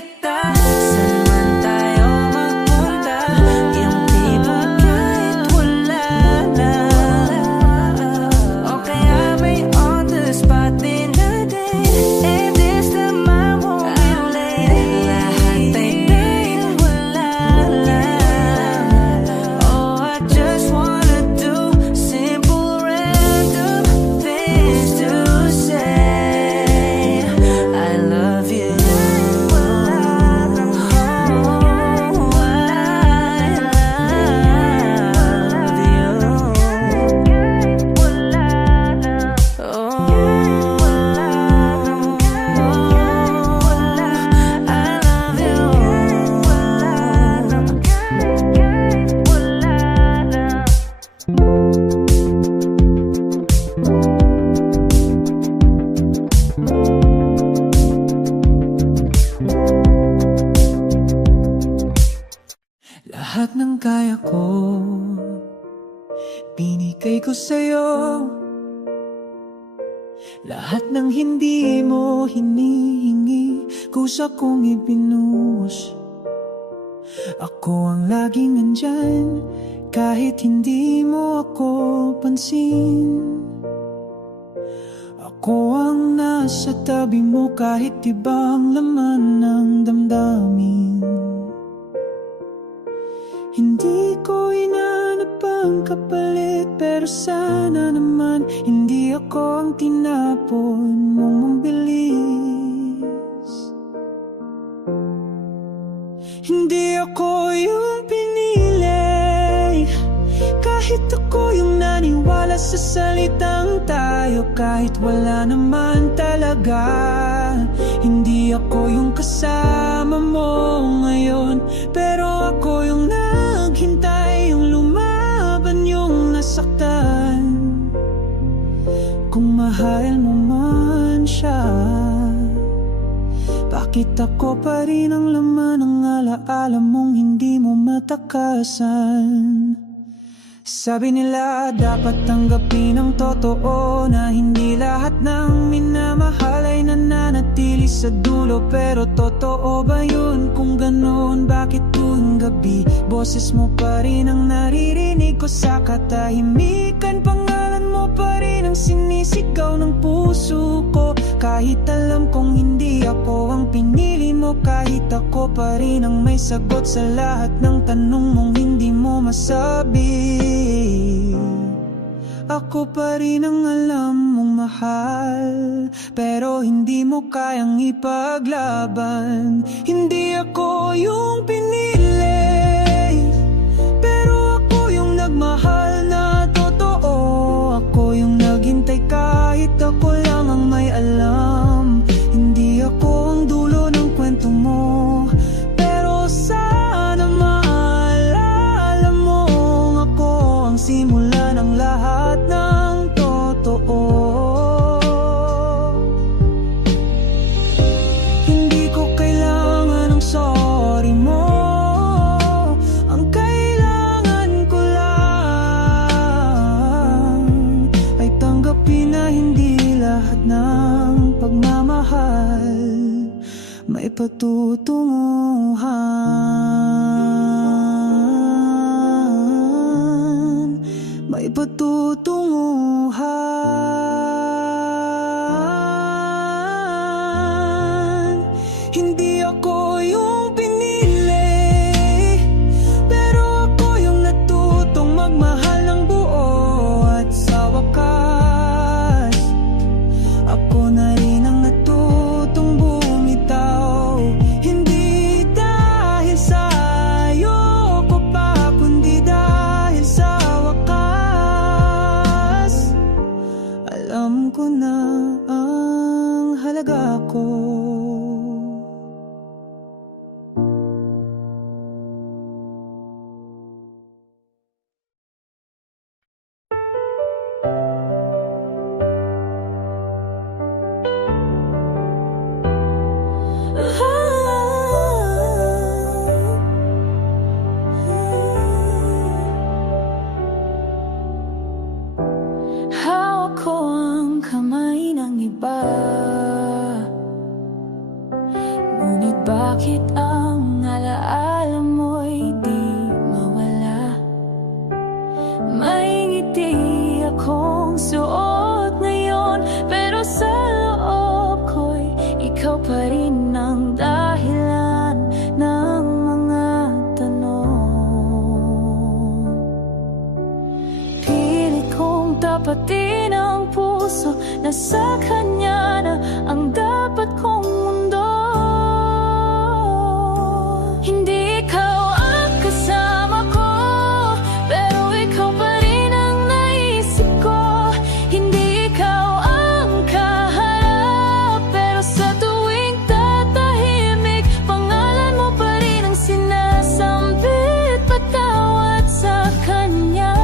kita. Saan man tayo magpunta, yung tipong kahit wala na, o kaya may on the spot din natin. And this time I won't be late. Lahat ay kahit wala lang. Oh, I just wanna do simple random things to say. I love you. Lahat ng kaya ko, binigay ko sa'yo. Lahat ng hindi mo hinihingi, kusa kong ibinuhos. Ako ang laging nandyan, kahit hindi mo ako pansin. Ako ang nasa tabi mo, kahit ibang laman ng damdamin. Hindi ko inanap ang kapalit, pero sana naman hindi ako ang tinapon mong mabilis. Hindi ako yung pinili, kahit ako yung naniwala sa salitang tayo, kahit wala naman talaga. Hindi ako yung kasama mo ngayon, pero ako yung naghintay, yung lumaban, yung nasaktan. Kung mahal mo man siya, bakit ako pa rin ang laman ng alaala mong hindi mo matakasan? Sabi nila dapat tanggapin ang totoo, na hindi lahat ng minamahal ay nananatili sa dulo. Pero totoo ba yun? Kung ganoon, bakit tuwing gabi boses mo pa rin ang naririnig ko sa katahimikan? Pangalan mo pa rin ang sinisigaw ng puso ko, kahit alam kong hindi ako ang pinili mo. Kahit ako pa rin ang may sagot sa lahat ng tanong mong hindi mo masabi. Ako pa rin ang alam mong mahal, pero hindi mo kayang ipaglaban. Hindi ako yung pinili, pero ako yung nagmahal na totoo. Ako yung naghintay kahit ako lang ang may alam. Hindi ako ang dulo ng kwento mo, pero sana maalala mong ako ang simula ng lahat ng totoo. Hindi ko kailangan ng sorry mo, ang kailangan ko lang ay tanggapin na hindi lahat ng pagmamahal may patutunguhan. May patutunguhan. Hindi ako yung pinili, pero ako yung natutong magmahal ng buo. At sa wakas, ako na rin ang natutong bumitaw. Hindi dahil sa'yo ko pa, kundi dahil sa wakas alam ko na ang halaga ko. Hawak ko ang kamay ng iba, ngunit ba bakit ang alaala mo'y di mawala. May ngiti akong suot ngayon, pero sa loob ko'y ikaw pa rin ang dahilan ng mga tanong. Pilit kong tapatin ang puso na sa kanya na ang dapat kong mundo. Hindi ikaw ang kasama ko, pero ikaw pa rin ang naisip ko. Hindi ikaw ang kaharap, pero sa tuwing tatahimik, pangalan mo pa rin ang sinasambit. Patawad sa kanya,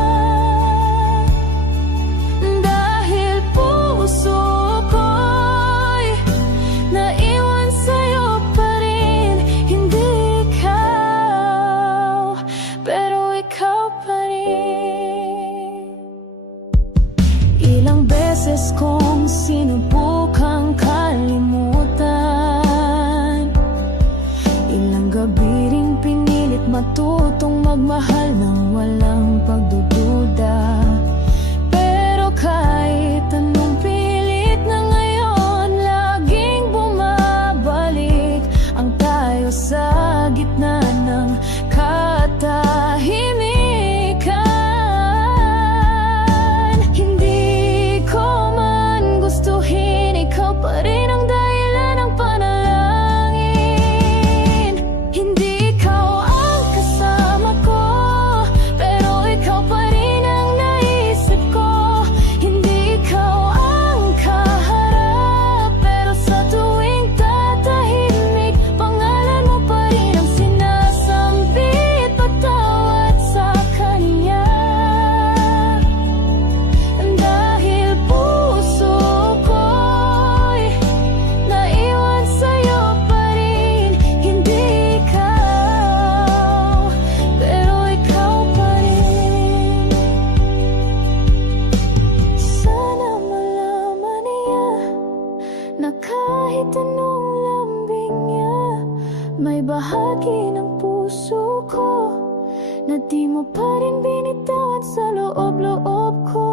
dahil puso ko'y naiwan sa'yo pa rin. Hindi ikaw, pero ikaw pa rin. Ilang beses kong sinubukang kalimutan, ilang gabi ring pinilit matutong magmahal ng walang pagdududa. Pero kahit anong pilit na ngayon, laging bumabalik ang tayo sa gitna ng katahimikan. Hindi ko man gustuhin, ikaw pa rin ang dahilan ng panalangin. Hindi ikaw ang kasama ko, pero ikaw pa rin ang naisip ko. Hindi ikaw ang kaharap, pero sa tuwing tatahimik, pangalan mo pa rin ang sinasambit. Patawad sa kanya, dahil puso ko'y naiwan sa'yo pa rin. Hindi ikaw, pero ikaw pa rin. Sana malaman niya na kahit anong lambing niya, may bahagi ng puso ko na di mo pa rin binitawan sa loob-loob ko.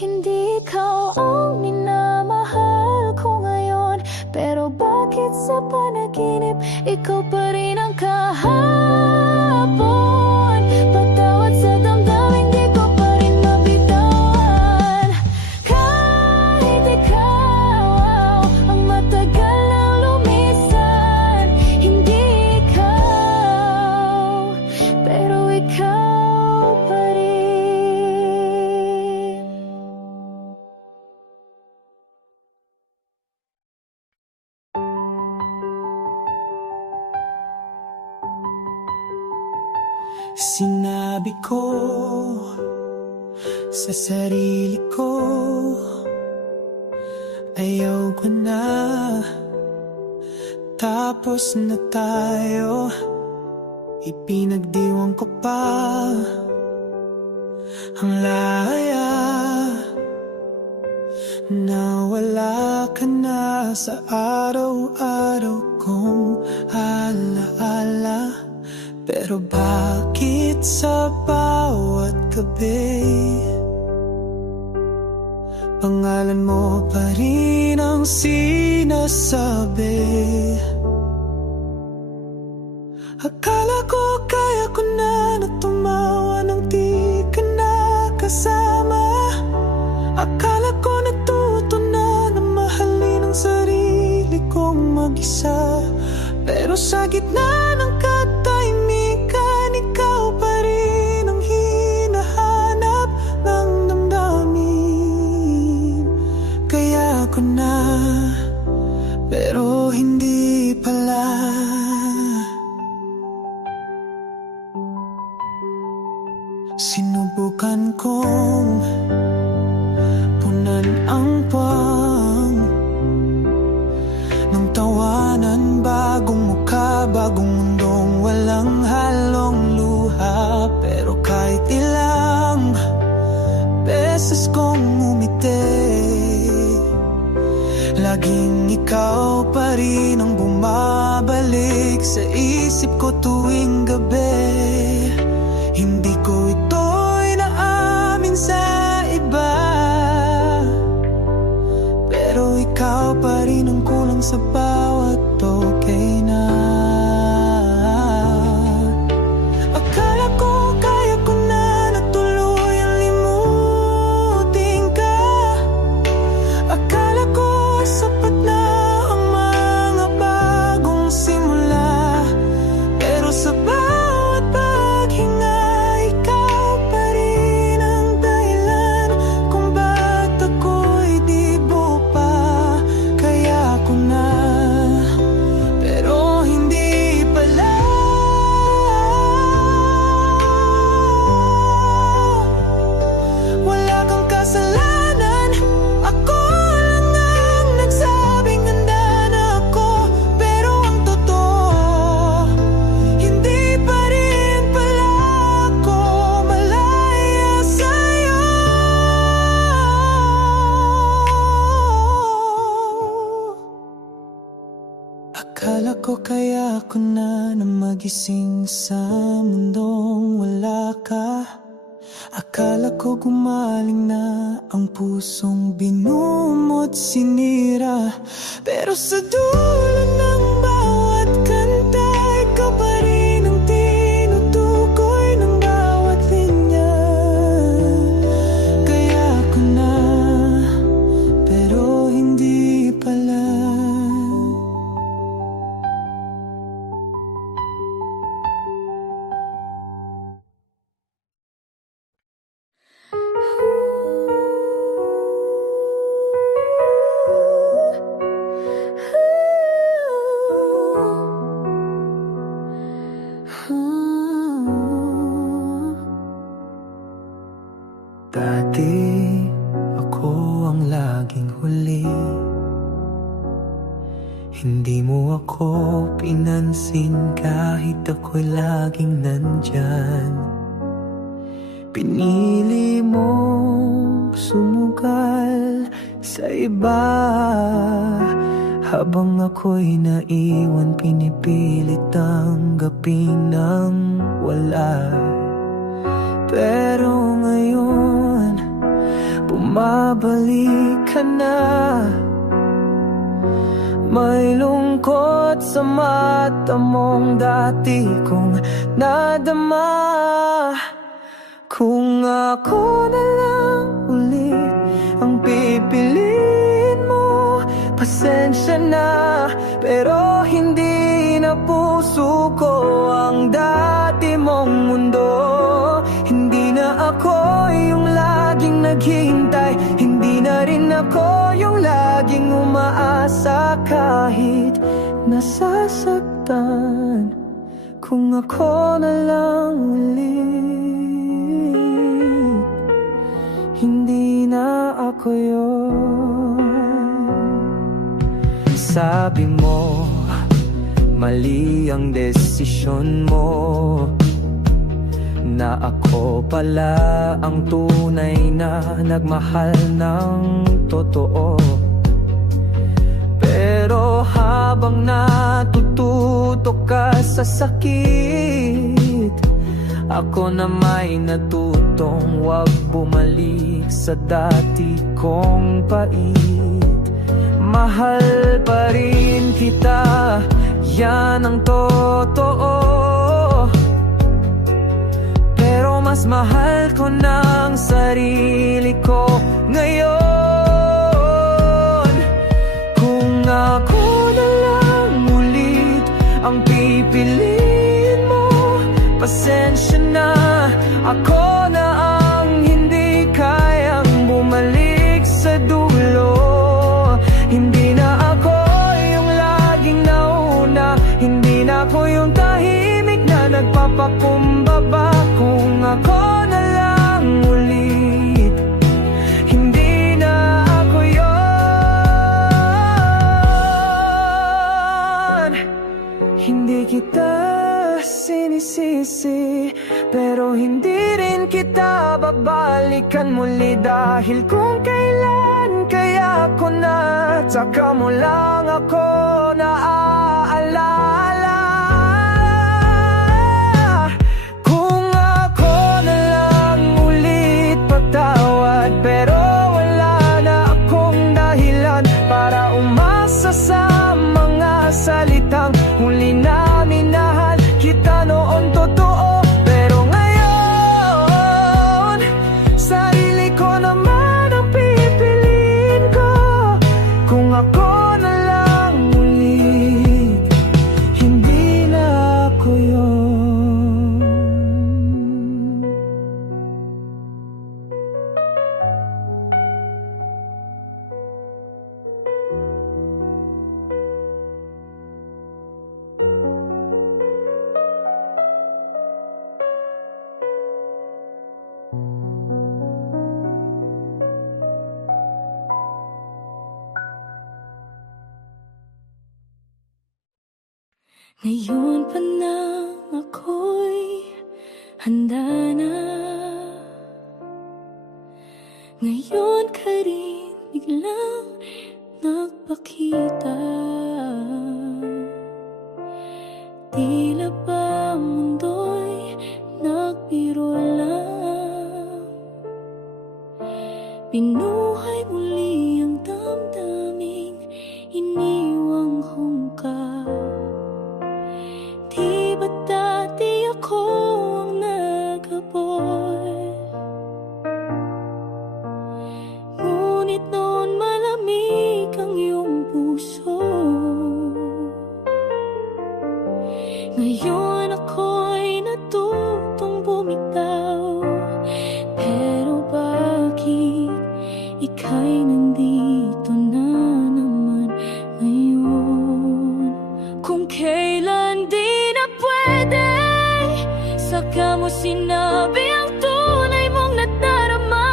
Hindi ikaw ang minamahal ko ngayon, pero bakit sa panaginip ikaw pa rin ang kahapon? Patawad sa damdamin, di ko pa rin mabitawan. Kahit ikaw ang matagal nang lumisan, hindi ikaw, pero ikaw pa rin. Sinabi ko sa sarili ko, ayaw ko na, tapos na tayo. Ipinagdiwang ko pa ang laya, nawala ka na sa araw-araw kong alaala. Pero bakit sa bawat gabi, pangalan mo pa rin ang sinasabi? Akala ko kaya ko na tumawa nang di ka na kasama. Akala ko natuto na mahalin ang sarili kong mag-isa. Pero sa gitna ng katahimikan, ikaw pa rin ang hinahanap ng damdamin. Kaya ko na, pero hindi pala. Sinubukan kong punan ang puwang ng tawanan, bagong mukha, bagong mundong walang halong luha. Pero kahit ilang beses kong umiti, Laging ikaw pa rin ang bumabalik sa isip ko tuwing gabi. Hindi ko ito'y naamin sa iba, pero ikaw pa rin ang kulang sa bawat okay na. Akala ko kaya ko na natuluyang limutin ka. Akala ko sapat na ang mga bagong simula, pero sa bawat paghinga ikaw pa rin ang dahilan kung ba't ako'y di bupa. Kaya ko na, pero hindi pala. Wala kang kasalanan, ako lang ang nagsabing handa na ako. Pero ang totoo, hindi pa rin pala ako malaya sa'yo. Akala ko kaya ko na magising sa mundong wala ka. Akala ko gumaling na ang pusong binumot sinira, pero sa dulo ng bawat kanta ikaw pa rin ang tinutukoy ng bawat linya. Kaya ko na, pero hindi pala. Dati ako ang laging huli, hindi mo ako pinansin kahit ako'y laging nandyan. Pinili mong sumugal sa iba, habang ako'y naiwan pinipilit tanggapin ng wala. Pero ngayon, bumabalik ka na. May lungkot sa mata mong dati kong nadama. Kung ako na lang ulit ang pipiliin mo, pasensya na, pero hindi na puso ko ang dati mong mundo. Hindi na ako yung laging naghihintay, hindi na rin ako yung laging umaasa kahit nasasaktan. Kung ako na lang ulit, hindi na ako yun. Sabi mo, mali ang desisyon mo, na ako pala ang tunay na nagmahal ng totoo. Pero habang natututo ka sa sakit, ako na may natutong wag bumalik sa dati kong pait. Mahal pa rin kita, yan ang totoo, pero mas mahal ko ng sarili ko ngayon. Kung ako na lang ulit ang pipiliin mo, pasensya na, ako na ang hindi kayang bumalik sa dulo. Hindi na ako yung laging nauna, hindi na ako yung tahimik na nagpapakumbaba. Kung ako na lang ulit, hindi na ako yon. Hindi kita sinisisi, pero hindi rin kita babalikan muli, dahil kung kailan kaya ko na, tsaka mo lang ako naaalala. Kung ako na lang ulit patawad, pero wala na akong dahilan para umasa sa mga salitang huli na minahal kita noon totoo. Pero ngayon, sarili ko naman ang pipiliin ko. Kung ako na lang ulit, hindi na ako yun. Ngayon pa nang ako'y handa na. Ngayon ka rin biglang nagpakita. Tila ba ang mundo'y nagbiro lang. Binuhay muli ang damdaming iniwang hungka. Di ba't dati ako ang nag-abot? Ngunit noon malamig ang iyong puso. Ngayon ako'y natutong bumitaw. Pero bakit ika'y nandito na naman ngayon? Kung kailan di na pwede, saka mo sinabi ang tunay mong nadarama.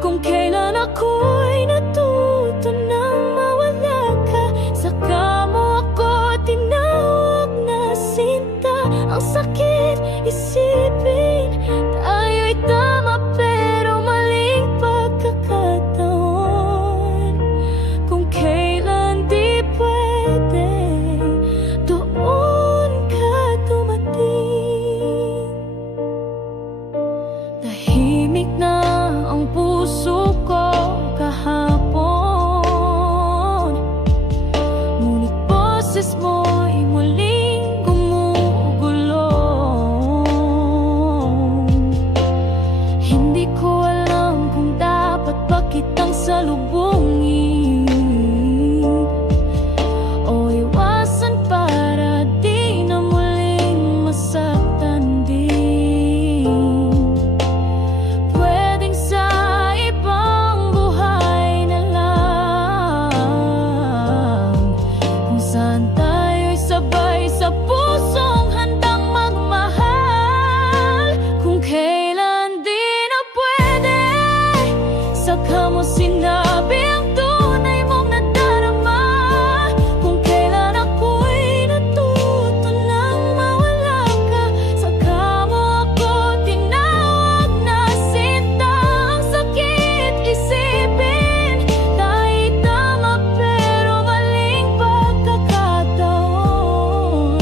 Kung kailan ako'y natuto nang mawala ka, saka mo ako tinawag na sinta. Ang sakit isipin, tayo'y tama pero maling pagkakataon. Kung kailan di pwede, doon ka dumating. Tahimik na ang puso ko kahapon, ngunit boses mo'y muling gumugulo. Hindi ko alam kung dapat ba kitang salubungin o iwasan para di na muling masaktan din. Pwedeng sa ibang buhay na lang, kung saan tayo'y sabay sa pusong handang magmahal. Kung kailan di na pwede, saka mo sinabi ang tunay mong nadarama. Kung kailan ako'y natuto nang mawala ka, saka mo ako tinawag na sinta. Ang sakit isipin, tayo'y tama pero maling pagkakataon.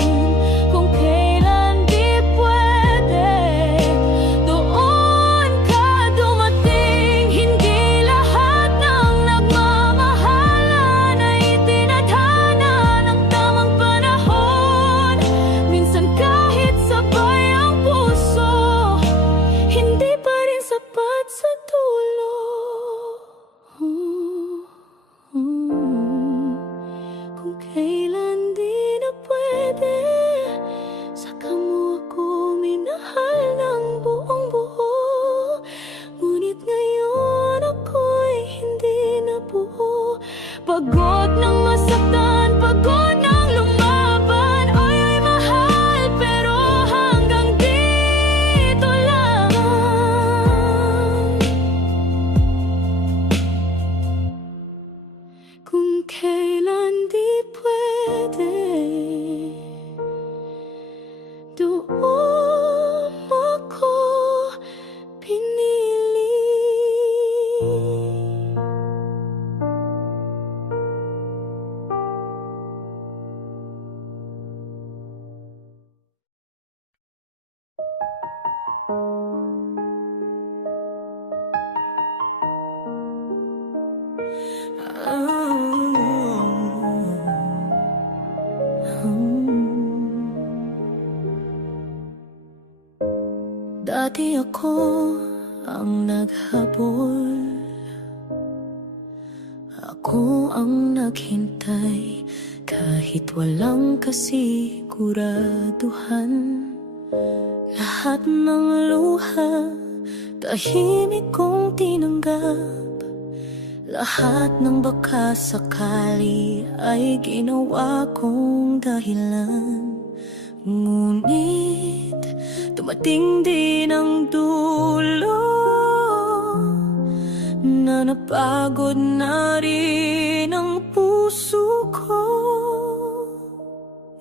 Kung kailan di pwede, doon ka dumating. Hindi lahat ng nagmamahalan ay itinadhana ng tamang panahon. Minsan kahit sabay ang puso, hindi pa rin sapat sa dulo. Kung kailan di na pwede, saka mo ako minahal ng buong buo. Ngunit ngayon ako'y hindi na buo. Pagod ng masaktan, pagod ng lumaban. Ay mahal pero hanggang dito lang. Kung kailan di pwede, doon ako pinili. Dati ako ang naghabol, ako ang naghintay kahit walang kasiguraduhan. Lahat ng luha tahimik kong tinanggap, lahat ng baka sakali ay ginawa kong dahilan. Ngunit dumating din ang dulo na napagod na rin ang puso ko.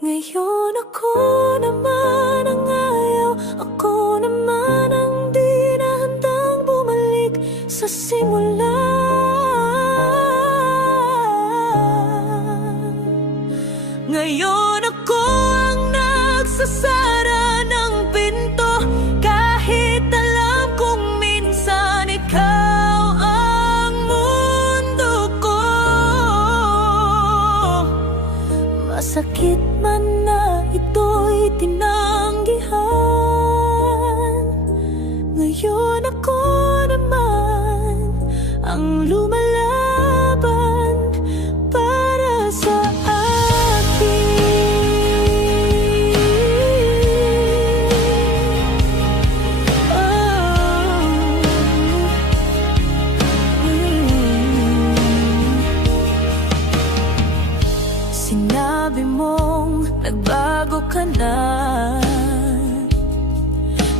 Ngayon ako naman ang ayaw, ako naman ang di na handang bumalik sa simula. Ngayon ako ang nagsasara ng pinto, kahit alam kong minsan ikaw ang mundo ko. Masakit man na ito'y tinanggihan, ngayon ako naman ang lumalaban para sa sinabi mong nagbago ka na,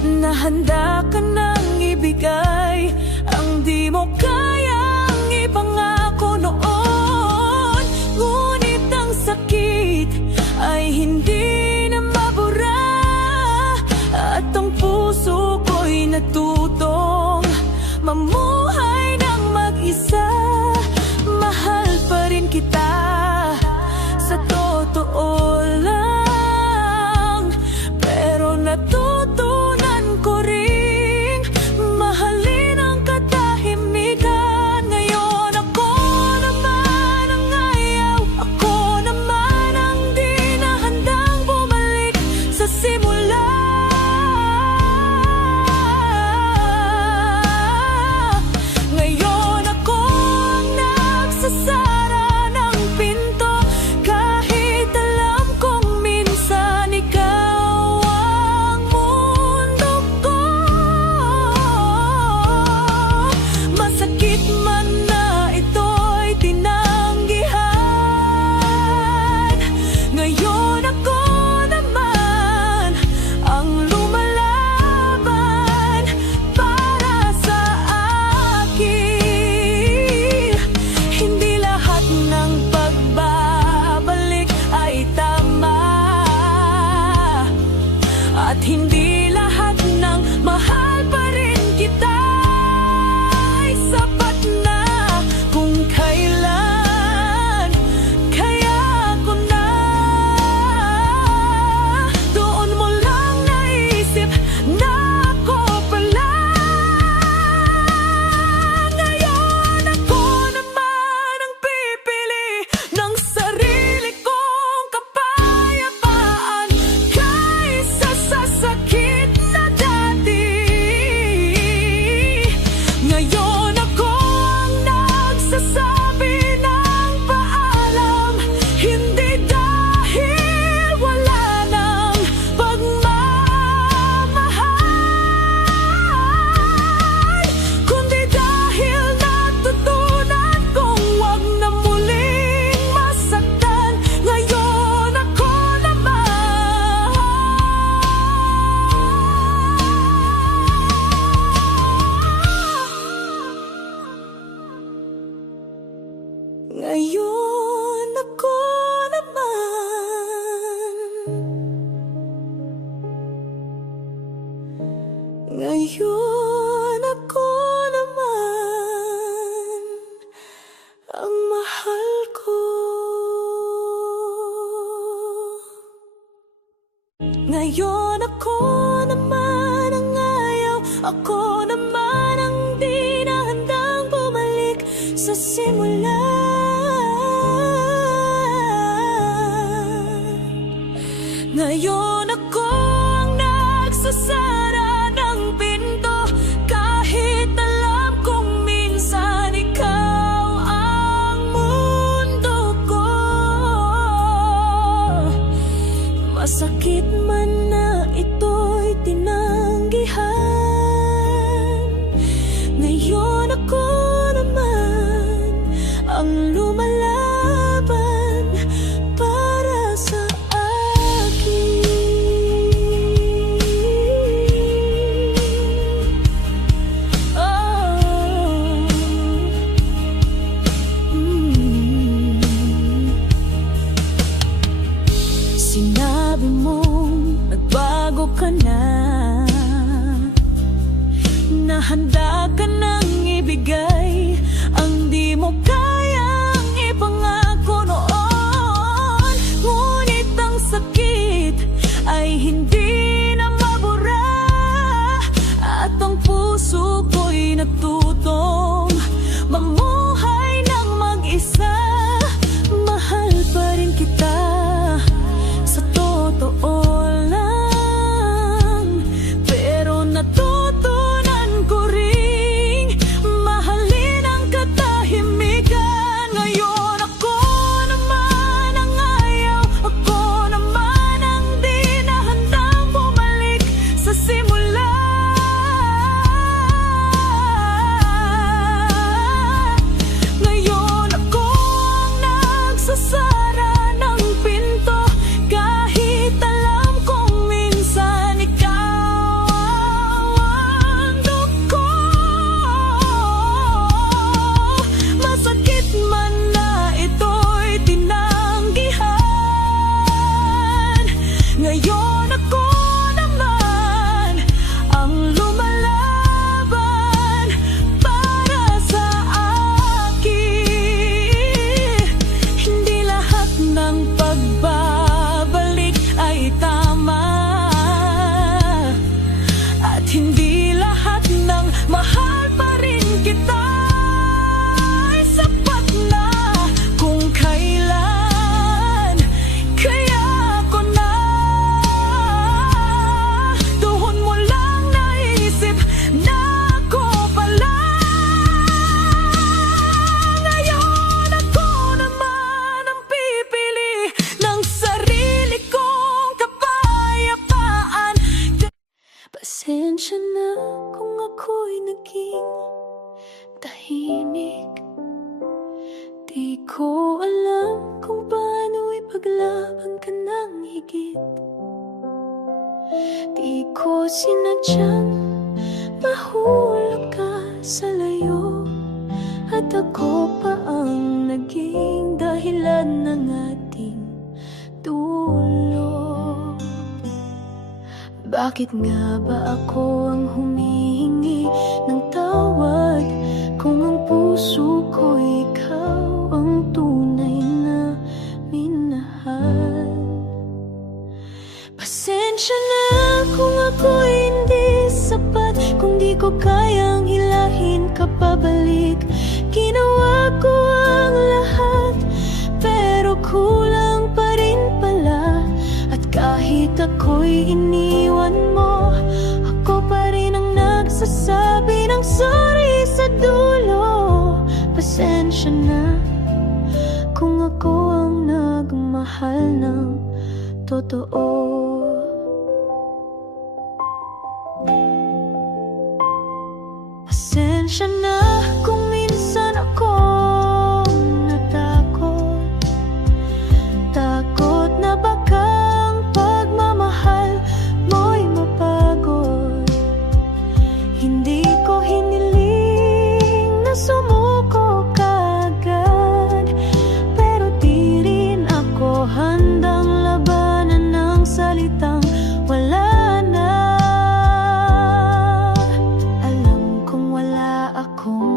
na handa ka nang ibigay ang di mo kayang ipangako noon. Ngunit ang sakit ay hindi na mabura, at ang puso ko'y natutong mamuhay ng mag-isa. Mahal pa rin kita, sa totoo lang, pero natutunan ko ring mahalin ang katahimikan. Ngayon ako naman ang ayaw, ako naman ang di na handang bumalik sa simula. Ngayon ako ang nagsasara ng pinto, kahit alam kong minsan ikaw ang mundo ko. Masakit man na ito'y tinanggihan, ngayon ako naman ang lumalaban para sa akin. Hindi lahat ng pagbabalik ay tama, at hindi lahat ng mahal pa rin kita ay sapat na kung kailan. Kaya ako na doon mo lang naisip na ako pala. Ngayon ako naman ang pipili ng sarili kong kapayapaan kaysa sa sakit na dati. Ngayon ako ang nagsasabi ng paalam, hindi dahil wala nang pagmamahal, kundi dahil natutunan kong wag na muling masaktan. Ngayon ako naman ngayon ako naman ngayon ako naman ang mahal ko. Ngayon ako naman ang ayaw, Ako naman ang di na handang bumalik sa simula. Ngayon ako ang nagsasara ng pinto, kahit alam kong minsan ikaw ang mundo ko. Masakit man na ito'y tinanggihan, ngayon ako naman ang lumalaban para sa akin. Oh. Sinabi mong nagbago ka na, na handa ka nang ibigay ang di mo kayang ipangako noon. Ngunit ang sakit ay hindi na mabura, at ang puso ko'y natutong mamuhay ng mag-isa. Mahal pa rin kita sa totoo lang, pero natutunan ko ring mahalin ang katahimikan. Ngayon ako naman ang ayaw, ako naman ang di na handang bumalik sa simula. Ngayon ako ang nagsasara ng pinto, kahit alam kong minsan ikaw ang mundo ko. Masakit man na ito'y tinanggihan, ngayon ako naman ang lumalaban para sa akin. Hindi lahat ng pagbabalik ay tama, at hindi lahat ng mahal pa rin kita ay sapat na kung kailan. Kaya ako na doon mo lang naisip na ako pala. Ngayon ako naman ang pipili ng sarili kong kapayapaan. Pasensya na kung ako'y naging tahimik. Di ko alam kung paano ipaglaban ka ng higit. Di ko sinadyang mahulog ka sa layo, at ako pa ang naging dahilan ng ating dulo. Bakit nga ba ako ang humihingi ng tawad kung ang puso ko ikaw ang tunay na minahal? Pasensya na kung ako'y hindi sapat, kung di ko kayang hilahin ka pabalik. Ginawa ko ang lahat, pero kulang pa rin pala. At kahit ako'y iniwan mo, ako pa rin ang nagsasabi ng sorry sa dulo. Pasensya na kung ako ang nagmahal ng totoo. Pasensya na kung minsan ako natakot, takot na baka ang pagmamahal mo'y mapagod. Hindi ko hiniling na sumuko kaagad, pero di rin ako handang labanan ng salitang wala na. Alam kong wala akong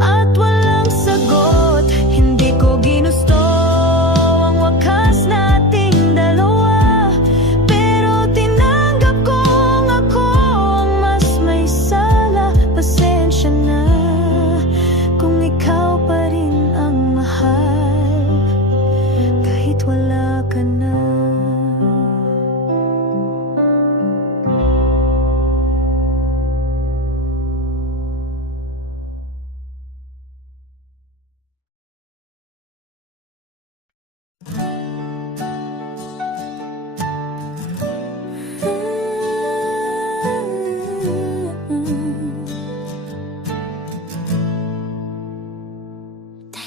at walang sagot. Hindi ko ginusto ang wakas nating dalawa, pero tinanggap kong ako ang mas may sala. Pasensya na kung ikaw pa rin ang mahal kahit wala ka na.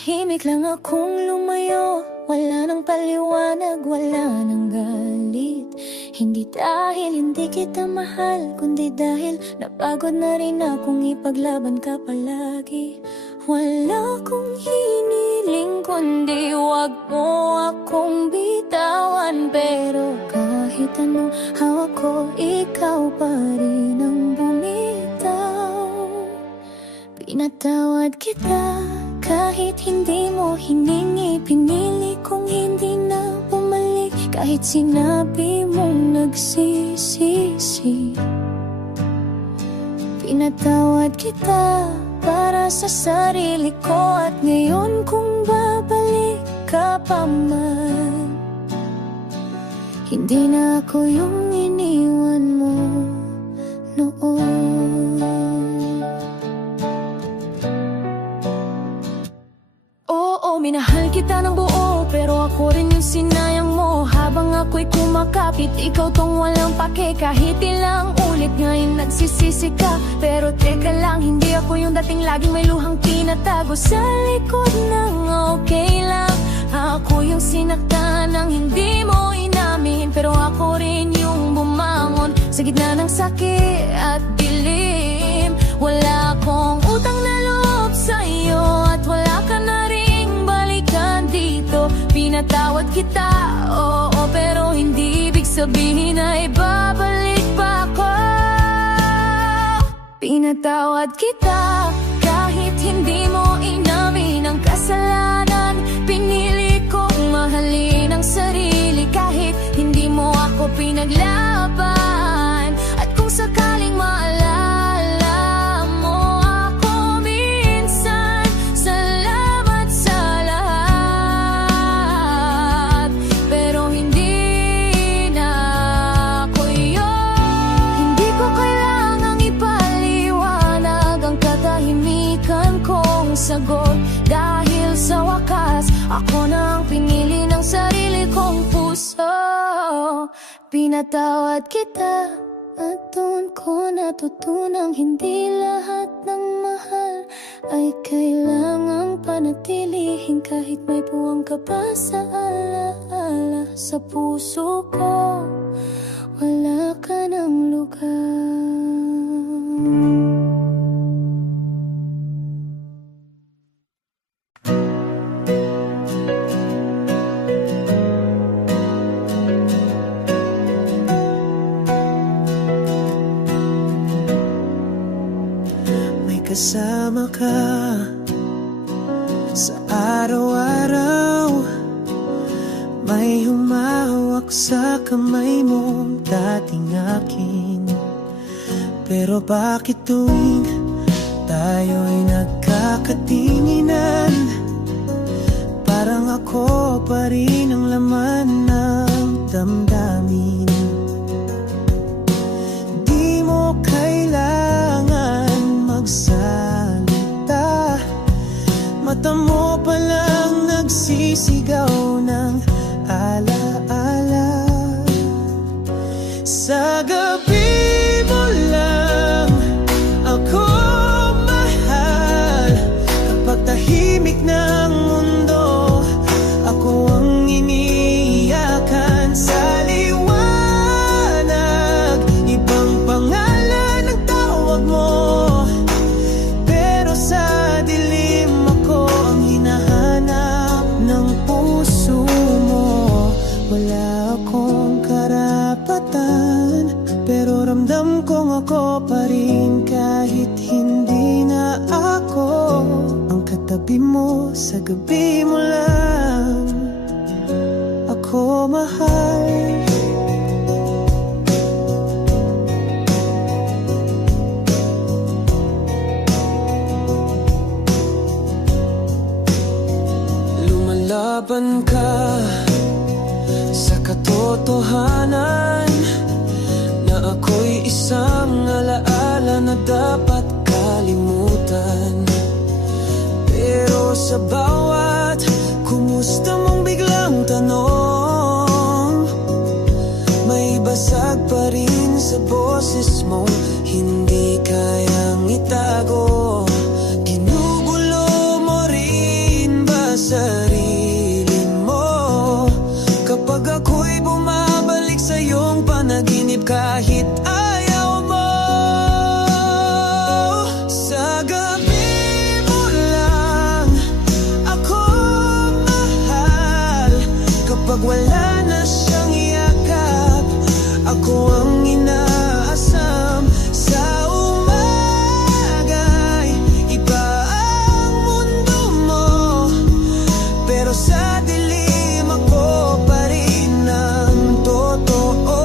Tahimik lang akong lumayo, wala nang paliwanag, wala nang galit. Hindi dahil hindi kita mahal, kundi dahil napagod na rin akong ipaglaban ka palagi. Wala akong hiniling kundi wag mo akong bitawan, pero kahit anong hawak ko, ikaw pa rin ang bumitaw. Pinatawad kita kahit hindi mo hiningi, pinili kong hindi na bumalik. Kahit sinabi mong nagsisisi, pinatawad kita para sa sarili ko. At ngayon kung babalik ka pa man, hindi na ako yung iniwan mo noon. Minahal kita ng buo, pero ako rin yung sinayang mo. Habang ako'y kumakapit, ikaw tong walang pake. Kahit ilang ulit ngayon nagsisisi ka, pero teka lang, hindi ako yung dating laging may luhang tinatago sa likod ng okay lang. Ako yung sinaktan ng hindi mo inamin, pero ako rin yung bumangon sa gitna ng sakit at dilim. Wala akong utang na loob sa'yo at wala ka na ring balikan dito. Pinatawad kita, oo, pero hindi ibig sabihin na ibabalik pa ako. Pinatawad kita kahit hindi mo inamin ang kasalanan. Pinili kong mahalin ang sarili kahit hindi mo ako pinaglaban. At kung sakaling maalala mo ako minsan, salamat sa lahat, pero hindi na ako yun. Hindi ko kailangang ipaliwanag ang katahimikan kong sagot, dahil sa wakas ako na ang pinili ng sarili kong puso. Pinatawad kita at doon ko natutunang hindi lahat ng mahal ay kailangang panatilihin. Kahit may puwang ka pa sa alaala, sa puso ko wala ka ng lugar. Kasama ka sa araw-araw, may humahawak sa kamay mong dating akin. Pero bakit tuwing tayo'y nagkakatinginan, parang ako pa rin ang laman ng damdamin. Di mo kailangan magsalita, mata mo palang nagsisigaw ng alaala. Sa gabi mo lang ako mahal, kapag tahimik ng mundo, ako ang iniiyakan. Sa liwanag, ibang pangalan ang tawag mo, pero sa dilim ako ang hinahanap ng puso mo. Wala akong karapatan, pero tabi mo, sa gabi mo lang ako mahal. Lumalaban ka sa katotohanan na ako'y isang alaala na dapat kalimutan. Pero sa bawat kumusta mong biglang tanong, may basag pa rin sa boses mo, hindi kayang itago. Ginugulo mo rin ba sarili mo kapag ako'y bumabalik sa iyong panaginip kahit ayaw mo? Sa gabi mo lang ako mahal. Kapag wala na siyang yakap, ako ang inaasam. Sa umaga'y iba ang mundo mo, pero sa dilim ako pa rin ang totoo.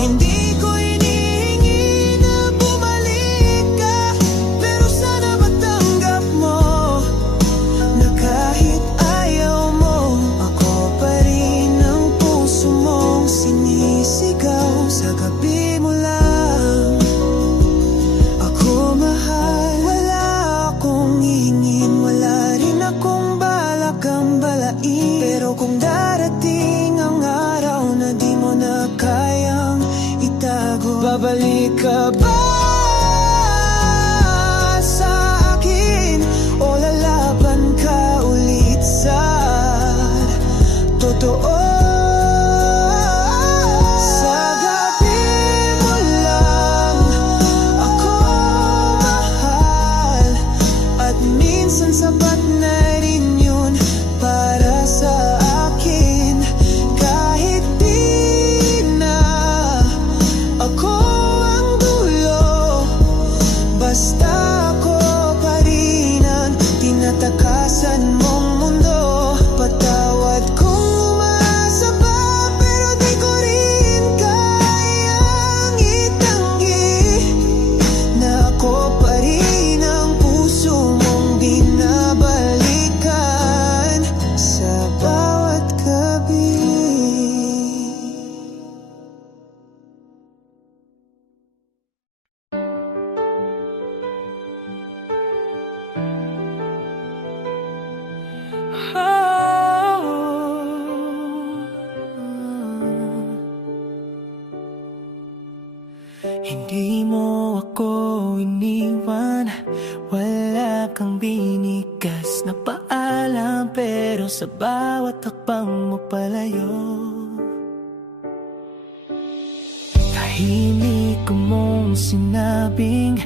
Hindi ko hinihingi na bumalik ka, pero sana matanggap mo na kahit ayaw mo, ako pa rin ang puso mong sinisigaw. Sa gabi mo lang ako mahal. Wala akong hihingin, wala rin akong balak gambalain, pero kung darating ang araw na di mo na kayang itago, babalik ka ba sa akin o lalaban ka ulit sa totoo? Sa gabi mo lang ako mahal, at minsan sapat na rin yun para sa akin. Kahit di na ako ang dulo, basta ako pa rin ang tinatakasan mong mundo. Patawad kung umasa pa, pero di ko rin kayang itanggi na ako pa rin ang puso mong binabalikan sa bawat gabi. Hindi mo ako iniwan, wala kang binigas na paalam, pero sa bawat hakbang mo palayo, tahimik mong sinabing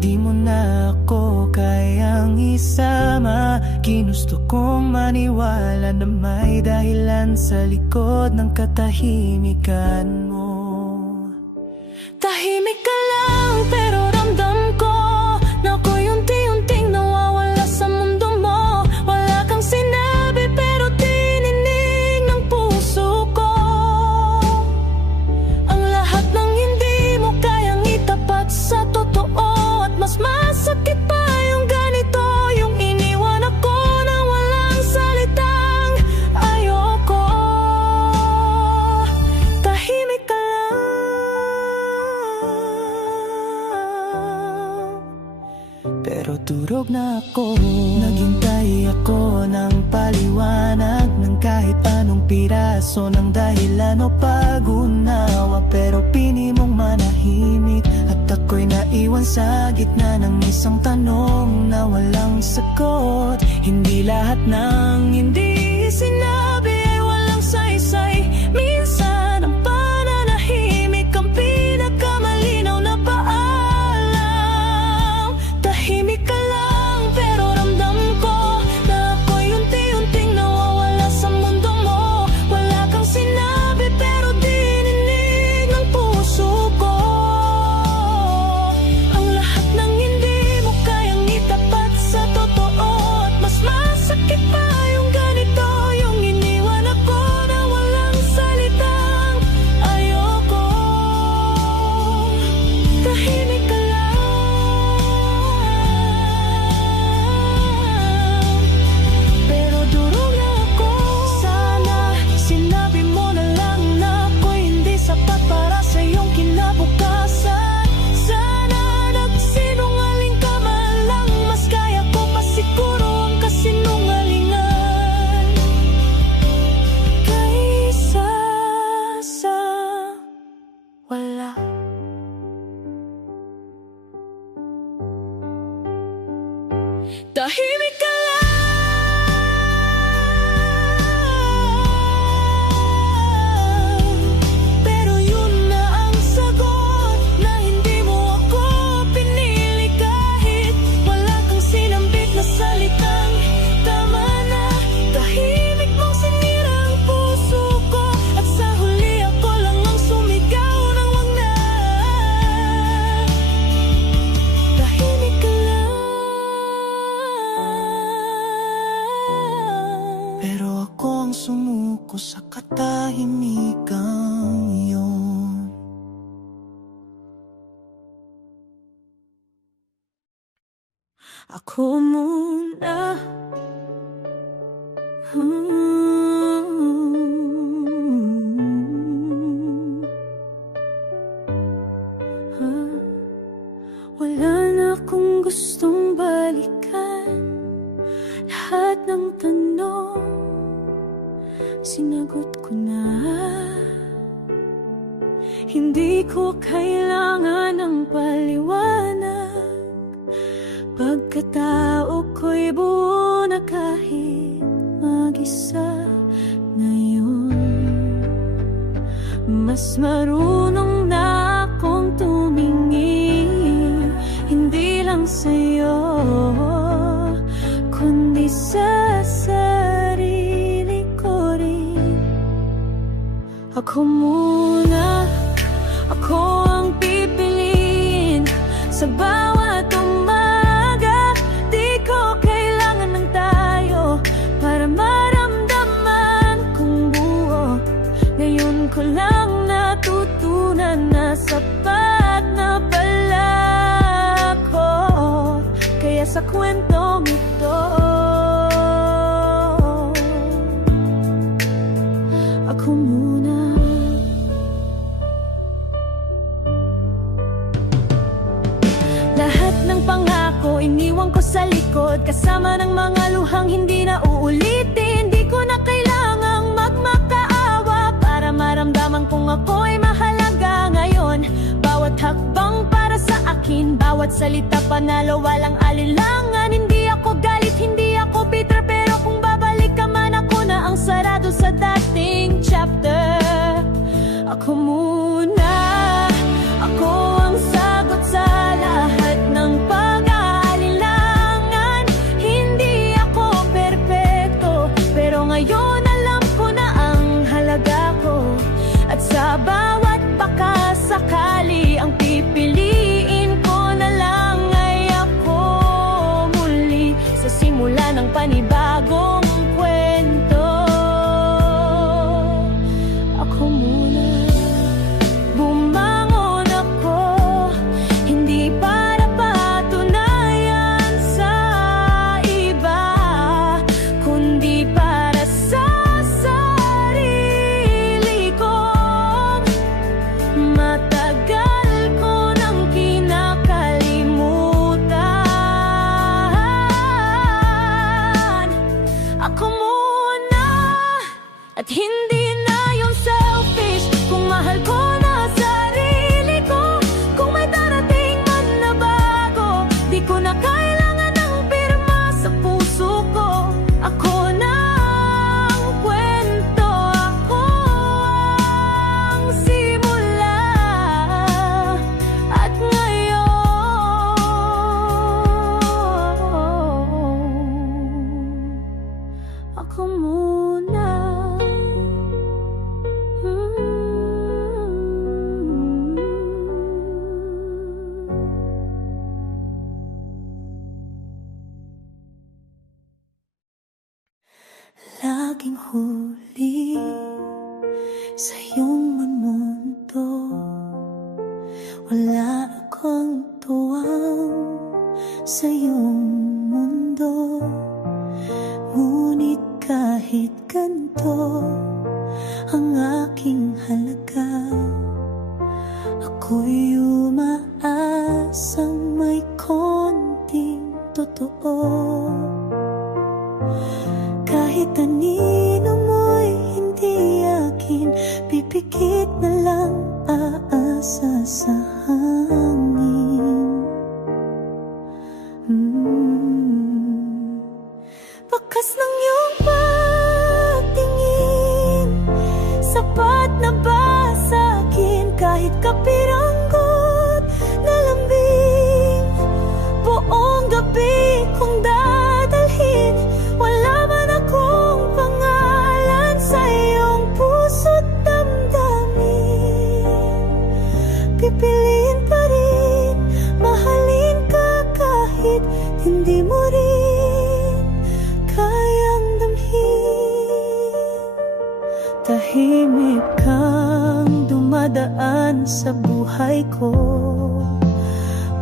di mo na ako kayang isama. Ginusto kong maniwala na may dahilan sa likod ng katahimikan mo. Tahimik ka lang, pero ramdam ko na ako'y unti-unting nawawala sa mundo mo. Wala kang sinabi, pero tininig ng puso ko ang lahat ng hindi mo kayang itapat sa totoo. At mas masakit pa yung ganito, yung iniwan ako na walang salitang ayoko. Tahimik ka pero durog na ako. Naghintay ako ng paliwanag ng kahit anong piraso ng dahilan o pag-unawa, pero pini mong manahimik at ako'y naiwan sa gitna ng isang tanong na walang sagot. Hindi lahat ng hindi sinabi ay walang saysay. Minsan ang pananahimik ang pinakamalinaw na paalam. Tahimik ka lang, pero ramdam ko na ako'y unti-unting nawawala sa mundo mo. Wala kang sinabi, pero dininig ng puso ko ang lahat ng hindi mo kayang itapat sa totoo. tahimik ka lang. Pero yun na ang sagot, na hindi mo ako pinili kahit wala kang sinambit na salitang tama na. Tahimik mong sinira ang puso ko, at sa huli ako lang ang sumigaw ng wag na. Tahimik ka lang. Pero ako ang sumuko sa katahimikan yun. Ako muna. Wala na akong gustong balikan. Lahat ng tanong sinagot ko na. Hindi ko kailangan ng paliwanag. Pagkatao ko'y buo na kahit mag-isa ngayon. Mas marunong na akong tumingin, hindi lang sa'yo, kundi sa sarili ko rin. Ako muna, ako ang pipiliin sa bawat umaga. Di ko kailangan ng tayo para maramdaman kong buo. Ngayon ko lang natutunan na sapat na pala ako. Kaya sa kwentong ito, ako muna. Lahat ng pangako iniwan ko sa likod, kasama ng mga luhang hindi na uulitin. Di ko na kailangang magmakaawa para maramdaman kong ako'y mahalaga ngayon. Bawat hakbang para sa akin, bawat salita panalo, walang alinlangan. Hindi ako galit, hindi ako bitter, pero kung babalik ka man, ako na ang sarado sa dating chapter. Ako muna, ako ang sagot sa lahat ng pag-aalinlangan. Hindi ako perpekto, pero ngayon alam ko na ang halaga ko. At sa bawat pakasakali, ang pipiliin ko na lang ay ako muli, sa simula ng panibagong kwento. Ako muna. Bumangon ako, hindi para patunayan sa iba, kundi para sa sarili ko. Matagal ko nang kinakalimutan. Ako muna, at hindi na yung selfish. Kung mahal ko na sarili ko, kung may darating man na bago, di ko na kailangan ng pirma sa puso ko. Ako na ang kwento, ako ang simula. At ngayon, ako muna. Laging huli sa iyong mundo, wala akong tuwang sa iyong mundo. Ngunit kahit ganito ang aking halaga, ako'y umaasang may konting totoo. Kahit anino mo'y hindi akin, pipikit na lang aasa sa hangin. Bakas ng iyong pagtingin, sapat na ba sa'kin kahit kapiranggot na lambing? Buong gabi kong dadalhin, wala man akong pangalan sa iyong puso't damdamin. Pipiliin pa rin, mahalin ka kahit hindi mo rin kayang damhin. Tahimik kang dumadaan sa buhay ko,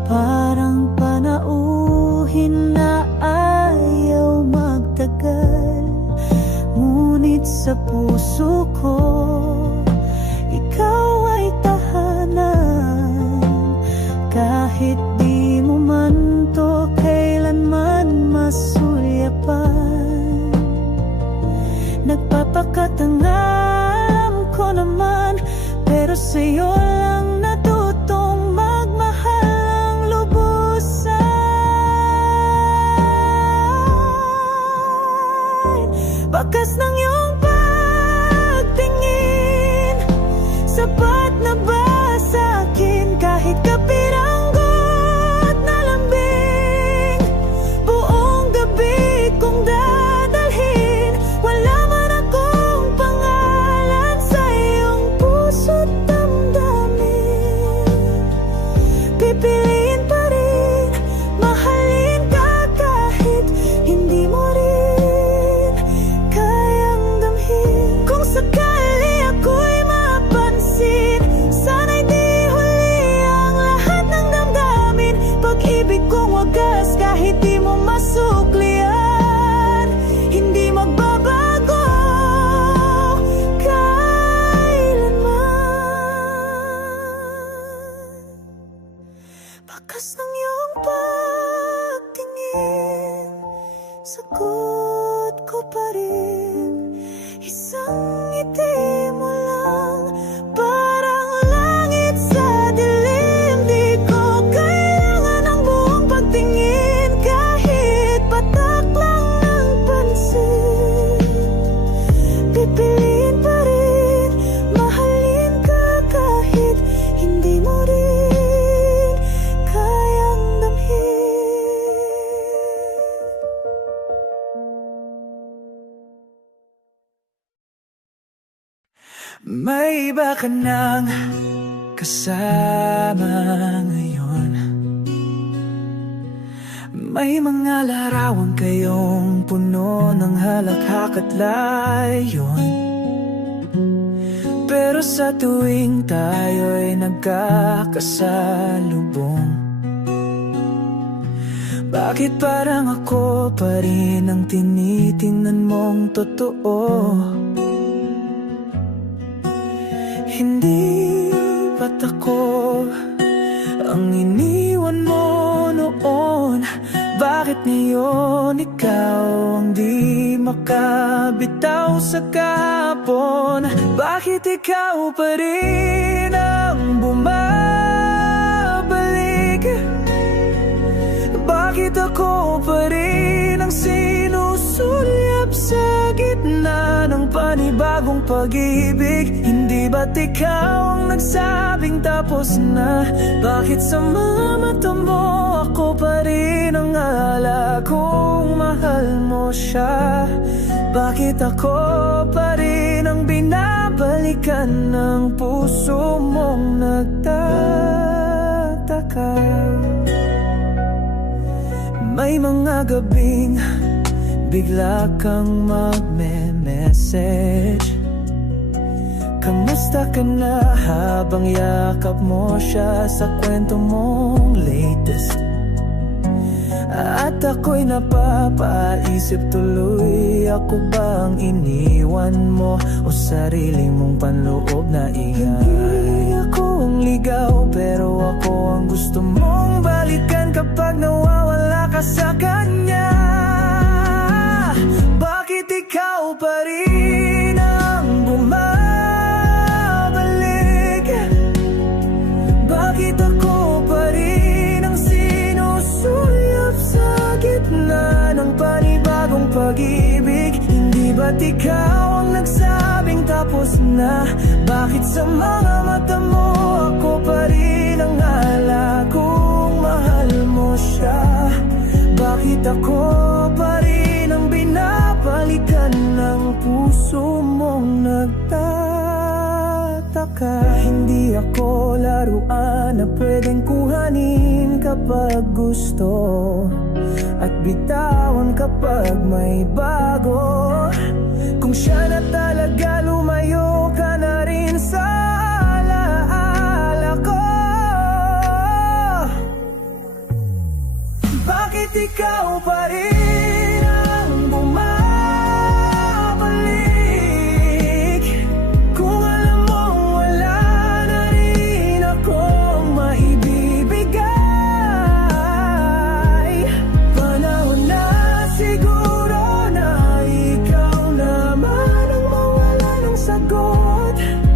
parang panauhin na ayaw magtagal. Ngunit sa puso ko, ikaw ay tahanan. Kahit di mo man to kailanman masulyapan, nagpapakatanga alam ko naman, pero sa'yo lang natutong magmahal ang lubusan. Bakas ng iyong pagtingin, sapat na ba sa'kin kahit kapiranggot na lambing? Buong gabi kong dadalhin, wala man akong pangalan sa iyong puso't damdamin. Pipiliin pa rin, mahalin ka kahit hindi mo rin kayang damhin. Kung sakali ako'y mapansin, sana'y di huli ang lahat ng damdamin. Pag-ibig kong wagas kahit di mo masuklian, hindi magbabago kailanman. Bakas ng iyong pagtingin, sagot ko pa rin, isang ngiti mo lang, parang langit sa dilim. Di ko kailangan ng buong pagtingin, kahit patak lang ng pansin. Pipiliin pa rin, mahalin ka kahit hindi mo rin kayang damhin. May iba ka nang kasama ngayon, may mga larawan kayong puno ng halakhak at layon. Pero sa tuwing tayo'y nagkakasalubong, bakit parang ako pa rin ang tinitingnan mong totoo? Hindi ba't ako ang iniwan mo noon? Bakit ngayon ikaw ang di makabitaw sa kahapon? Bakit ikaw pa rin ang bumabalik? Bakit ako pa rin ang sinusulyap sa gitna ng panibagong pag-ibig? Hindi ba't ikaw ang nagsabing tapos na? Bakit sa mga mata mo ako pa rin ang ala kung mahal mo siya? Bakit ako pa rin ang binabalikan ng puso mong nagtataka? May mga gabing bigla kang magme-message, kamusta ka na, habang yakap mo siya sa kwento mong latest. At ako'y napapaisip tuloy, ako bang iniwan mo o sarili mong panloob na ingay? Hindi ako ang ligaw, pero ako ang gusto mong balikan kapag nawawala ka sa kanya. Bakit ikaw pa rin ang bumabalik? Bakit ako pa rin ang sinusulyap sa gitna ng panibagong pag-ibig? Hindi ba't ikaw ang nagsabing tapos na? Bakit sa mga mata mo ako pa rin ang ala kung mahal mo siya? Bakit ako pa rin ang binabalikan ng puso mong nagtataka? Hindi ako laruan na pwedeng kuhanin kapag gusto at bitawan kapag may bago. Kung siya na talaga, lumayo ka na rin sa alaala ko. Bakit ikaw pa rin ang bumabalik? Kung alam mong wala na rin akong maibibigay. Panahon na siguro na ikaw naman ang mawala ng sagot.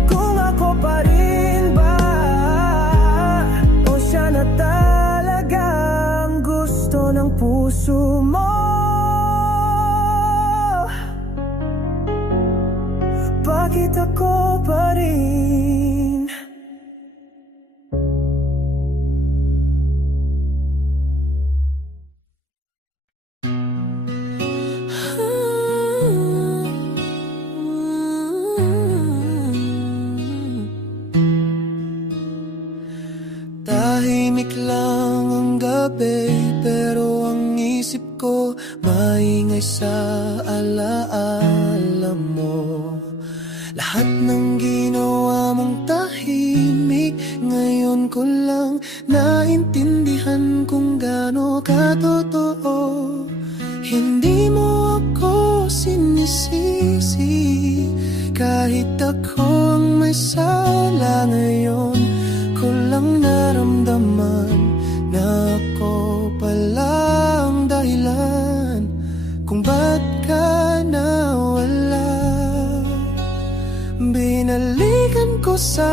Kung ako pa rin ba o siya na talaga ang gusto ng puso mo? Bakit ako pa rin? Tahimik lang ang gabi, pero ang isip ko maingay sa alaala mo. Lahat ng ginawa mong tahimik, ngayon ko lang naintindihan kung gaano katotoo. Hindi mo ako sinisisi, kahit ako ang may sala. Ngayon ko lang naramdaman na ako palang dahilan kung ba't ka nawala. Binalikan ko sa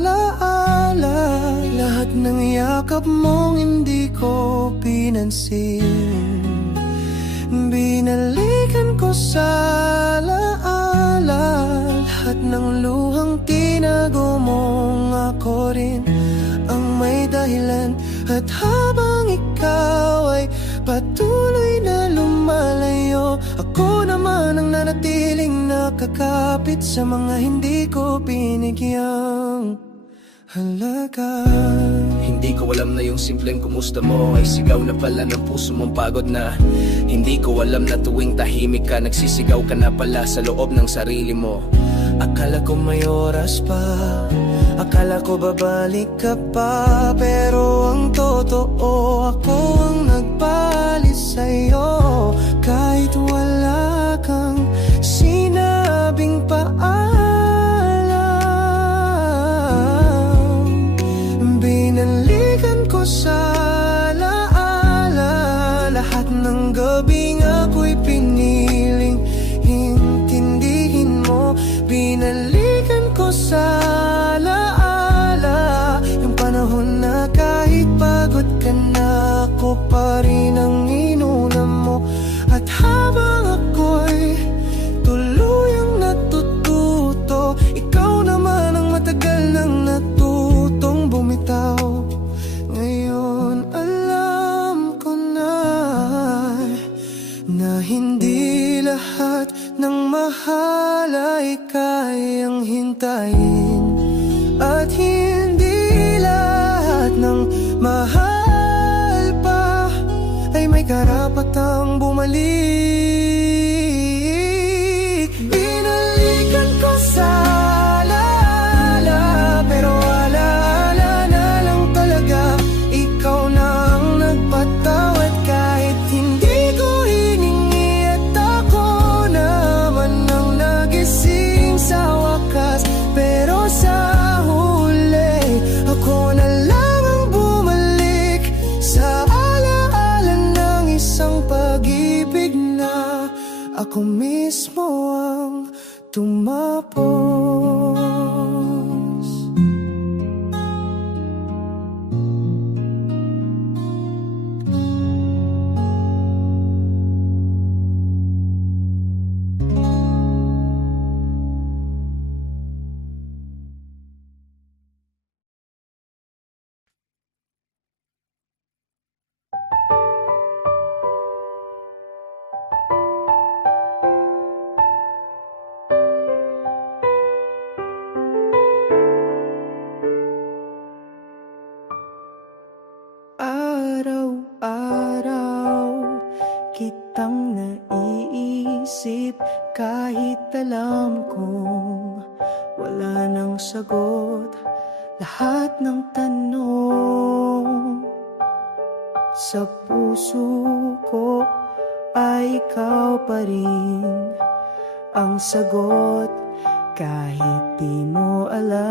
alaala lahat ng yakap mong hindi ko pinansin. Binalikan ko sa alaala lahat ng luhang tinago mong ako rin ang may dahilan. At habang ikaw ay patuloy na lumalayo, ako naman ang nanatiling nakakapit sa mga hindi ko binigyang halaga. Hindi ko alam na yung simpleng kumusta mo ay sigaw na pala ng puso mong pagod na. Hindi ko alam na tuwing tahimik ka, nagsisigaw ka na pala sa loob ng sarili mo. Akala ko may oras pa, akala ko babalik ka pa, pero ang totoo ako ang nagpalis sa'yo. Kahit wala kang sinabing paalam, binalikan ko sa alaala lahat ng gabing ako'y piniling intindihin mo. Binalikan ko sa alaala yung panahon na kahit pagod ka na, ako pa rin ang inuna mo. At habang ako'y tuluyang natututo, ikaw naman ang matagal nang natutong bumitaw. Ngayon alam ko na hindi lahat ng mahal ay kayang hintayin, at hindi lahat ng mahal pa ay may karapatang bumalik. Binalikan ko sa alaala, pero alaala na lang talaga. Ikaw na ang nagpatawad kahit hindi ko hiningi, at ako naman ang nagising sa wakas. Pero sa huli, ako na lang ang bumalik sa alaala ng isang pag-ibig na ako mismo ang tumapos. kitang naiisip kahit alam kong wala nang sagot lahat ng tanong. Sa puso ko ay ikaw pa rin ang sagot kahit di mo alam.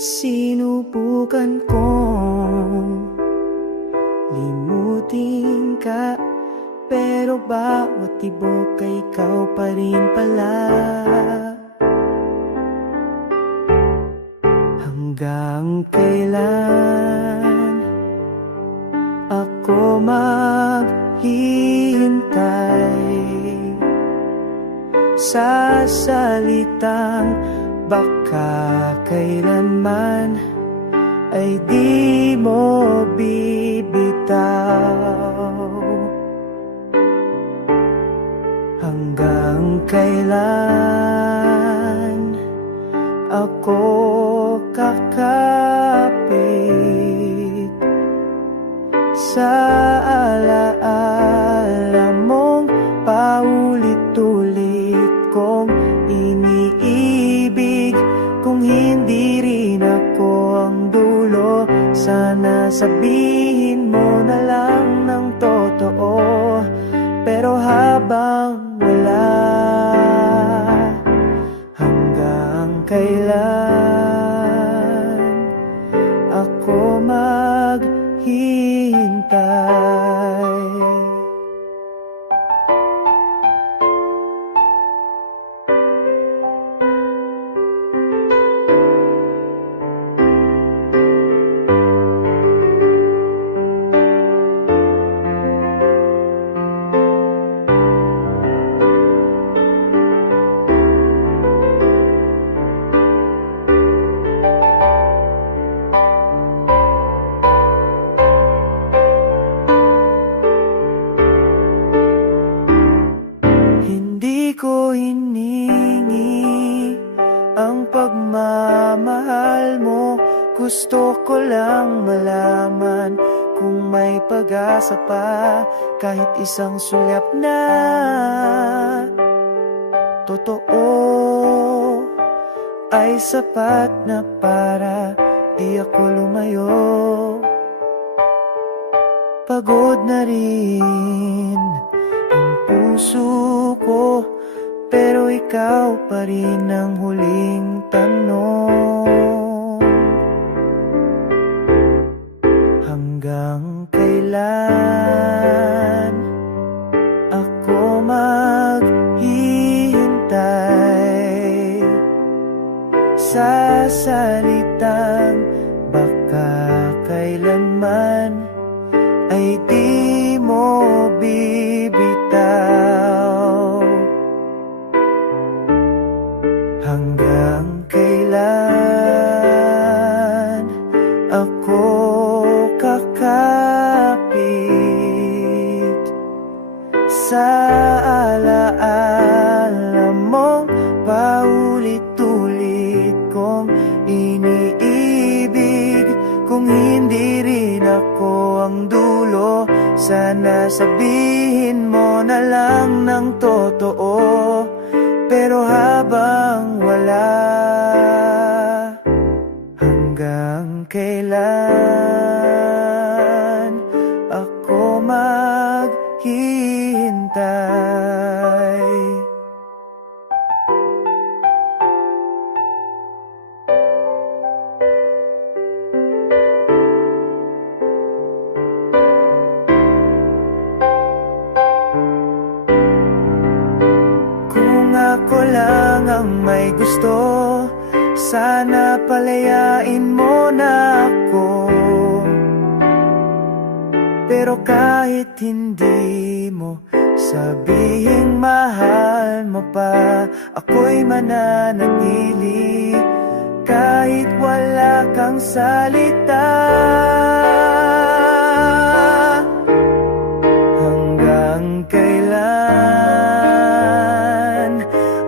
Sinubukan kong limutin ka, pero bawat tibok ay ikaw pa rin pala. Hanggang kailan ako maghihintay sa salitang baka kailanman ay di mo bibitaw? Hanggang kailan ako kakapit sa alaala mong paulit-ulit kong iniibig? Kung hindi rin ako ang dulo, sana sabihin mo na lang ng totoo. Pero habang wala, hanggang kailan ako maghihintay? Hindi ko hiningi ang pagmamahal mo, gusto ko lang malaman kung may pag-asa pa, kahit isang sulyap na totoo ay sapat na para di ako lumayo. Pagod na rin ang puso ko, pero ikaw pa rin ang huling tanong. Hanggang kailan ako maghihintay sa salitang baka kailanman ay di mo bibitaw? Hanggang kailan ako kakapit sa alaala mong paulit-ulit kong iniibig? Kung hindi rin ako ang dulo, sana sabihin mo na lang ng totoo. Pero habang wala, hanggang kailan ako maghihintay? Kung ako lang ang may gusto, sana palayain mo na ako. Pero kahit hindi mo sabihing mahal mo pa, ako'y mananatili kahit wala kang salita. Hanggang kailan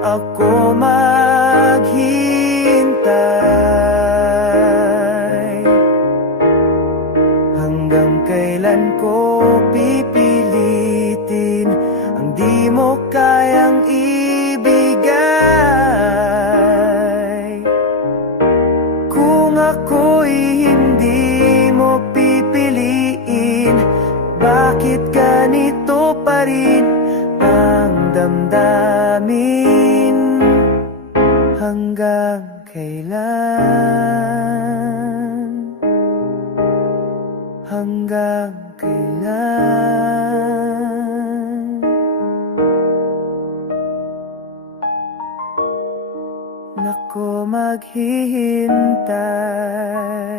ako maghihintay? Hanggang kailan kailan ko pipilitin ang di mo kayang ibigay. Kung ako'y hindi mo pipiliin, bakit ganito pa rin ang damdamin? Hanggang kailan? Hanggang kailan? Nako, maghihintay.